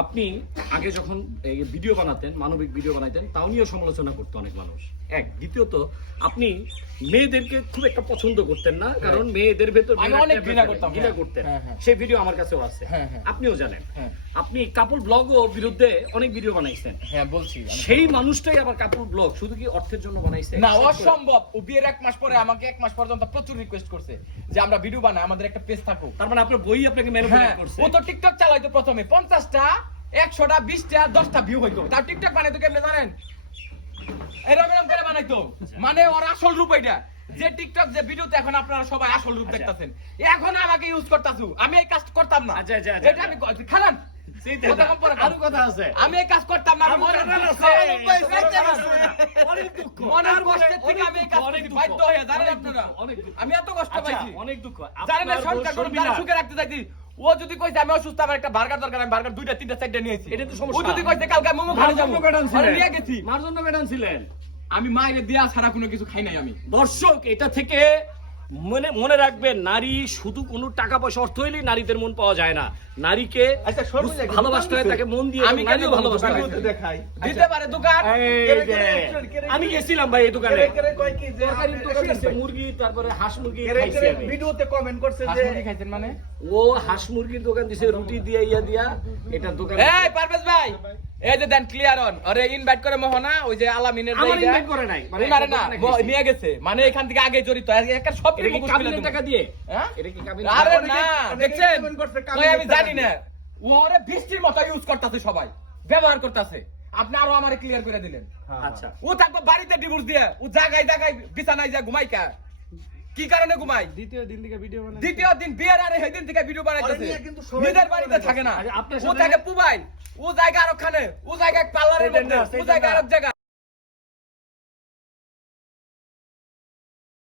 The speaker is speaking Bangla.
আপনি আগে যখন ভিডিও বানাতেন, মানবিক ভিডিও বানাইতেন, তাও নিয়েও সমালোচনা করতো অনেক মানুষ। এক, দ্বিতীয়ত আপনি মেয়েদেরকে খুব একটা পছন্দ করতেন না, কারণ মেয়েদের ভেতর অনেক ঘৃণা করতেন। সেই ভিডিও আমার কাছেও আছে, আপনিও জানেন। আপনি কাপল ব্লগও বিরুদ্ধে অনেক ভিডিও বানাইছেন। হ্যাঁ বলছি, সেই মানুষটাই আবার কাপল ব্লগ শুধু কি অর্থের জন্য বানাইছে? না, অসম্ভব। ও বিয়ের 1 মাস পরে আমাকে 1 মাস পর্যন্ত প্রচুর রিকোয়েস্ট করছে যে আমরা ভিডিও বানাই, আমাদের একটা পেজ থাকুক। তার মানে আপনার বই আপনাকে ম্যানিপুলেট করছে। ও তো টিকটক চালাইতো প্রথমে 50টা 100টা 20টা 10টা ভিউ হইতো, তার টিকটক বানাইতো কেমনে জানেন? এরকম করে বানাইতো। মানে ওর আসল রূপ এটা, যে টিকটক যে ভিডিওতে এখন আপনারা সবাই আসল রূপ দেখতাছেন, এখন আমাকে ইউজ করতাছু। আমি এই কাজ করতাম না। এটা আমি খালান আরো কথা আছে, আমি এই কাজ করতাম না। মনের কষ্টের থেকে আমি এই কাজ করতে বাধ্য হয়ে, জানেন আপনারা? আমি এত কষ্ট পাইছি, অনেক দুঃখ। জানেন না? সংসার করে তারা সুখে রাখতে চাইছি। ও যদি কইছে আমি অসুস্থ, আমার একটা বার্গার দরকার, আমি বার্গার 2টা 3টা 4টা নিয়েছি। এটা তো সমস্যা। ও যদি কইছে কালকে মোমো খাওয়া যাবো, আরে নিয়ে গেছি। মার জন্য ম্যাডাম ছিলেন। আমি মায়ের দেয়া ছাড়া কোনো কিছু খাই নাই আমি। দর্শক, এটা থেকে মনে রাখবেন, নারী শুধু কোনো টাকা পয়সা অর্থ হইলেই নারীদের মন পাওয়া যায় না। নারীকে ভালোবাসতে হয়, তাকে মন দিয়ে। আমি কেন ভালোবাসতে দেখাই দিতে পারে দোকান। আমি গেছিলাম ভাই এই দোকানে, মুরগি, তারপরে হাঁস মুরগি ভিডিওতে কমেন্ট করছে যে খাইছেন, মানে ও হাঁস মুরগির দোকান দিছে, রুটি দিয়ে ইয়া দিয়া। এটা দোকান এই পারভেজ ভাই, এই যে দেন ক্লিয়ার অন। আরে ইনভাইট করে মোহনা, ওই যে আলামিনের আমার ইনভাইট করে নাই, মানে নিয়ে গেছে, মানে এখান থেকে আগে জড়িত। একটা সব কাবিনের টাকা দিয়ে। হ্যাঁ, এটা কি কাবিন? আরে না, দেখছেন আমি জানি না। ওরে বৃষ্টির মতো ইউজ করতেছে, সবাই ব্যবহার করতেছে। আপনি আরো আমারে ক্লিয়ার করে দিলেন। আচ্ছা, ও থাকবো বাড়িতে ডিভোর্স দিয়ে, ও জায়গায় জায়গায় বিছানায় যা ঘুমাই। কি কারণে ঘুমাই? দ্বিতীয় দিন বিয়ের আরে সেই দিন থেকে ভিডিও বানাইতেছে, নিজের বাড়িতে থাকে না। ও থাকে পুবাই, ও জায়গা আরো খানে, ও জায়গায় পার্লারের মধ্যে, ও জায়গা আরেক জায়গা।